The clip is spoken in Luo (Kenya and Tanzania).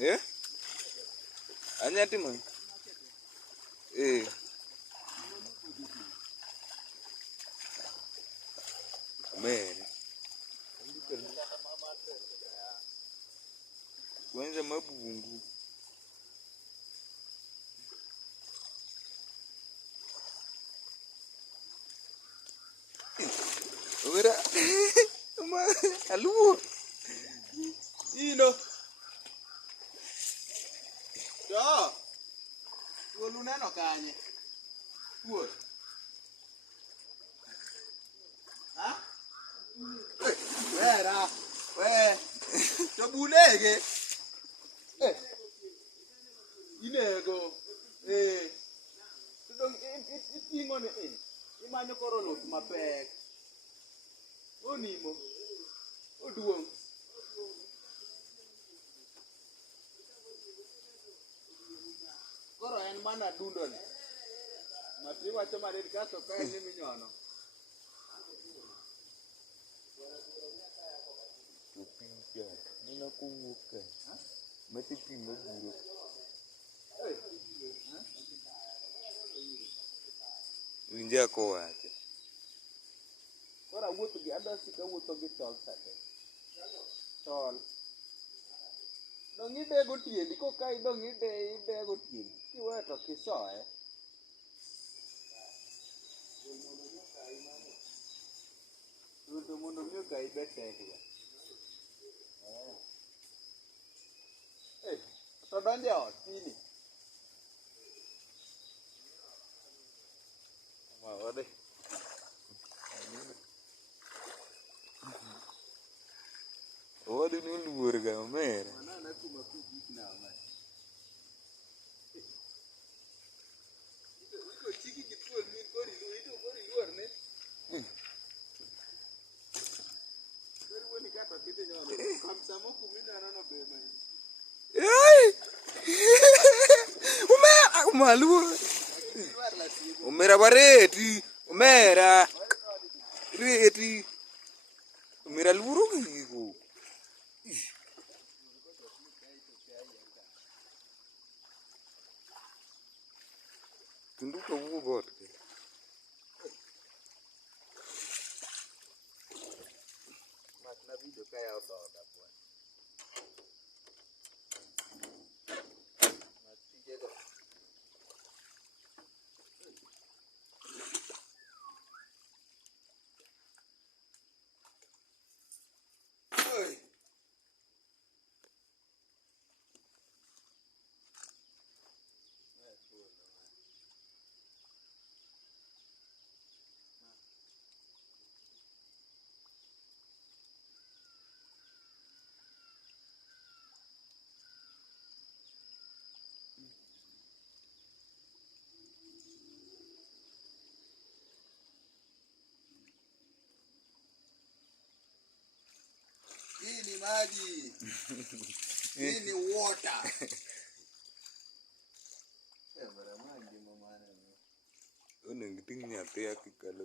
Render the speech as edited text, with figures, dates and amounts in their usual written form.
Eh? Anyati mo? Eh. Mere. Kwanza mabungu. Ora. Ma aluo. Ino. Đó. Tuo lu neno kanye. Tuo. Hả? Vera. We. Cho bulege. Inego. Tudong itingo ni imanyo koro lot mapek. Onimo. Oduong. Koro en mana dundo ni. Mati wacho marid kaso ka en minyono. Tupinja. Nina kuwuka. Mati pimo buro. Winja ko wacho. Kora wuotho gi adasi ka wuotho gi tol sate. Tol. Dong idego tiendi ko ka idong idego tiendi. Kiweyo to kisoye. Ruto mondo mi ka ibetekga. To donje ot pili. Ma ode. Ode no luor ga omera. Manana kuma pipik na ma. Ito chiki gitwol mi kori luor ne. Kori woni kata kite nyono. Kamsamo kumina no be mai. Maluo. Omera bareti. Omera. Reti. Omera luoro gigo. Tundu ka wuo got. Mak na video kaya ododa bwana. Matijego. Oi. Hii ni maji. Hii ni water. Mara maji mama ana. Una ngiting nyathi akikalo.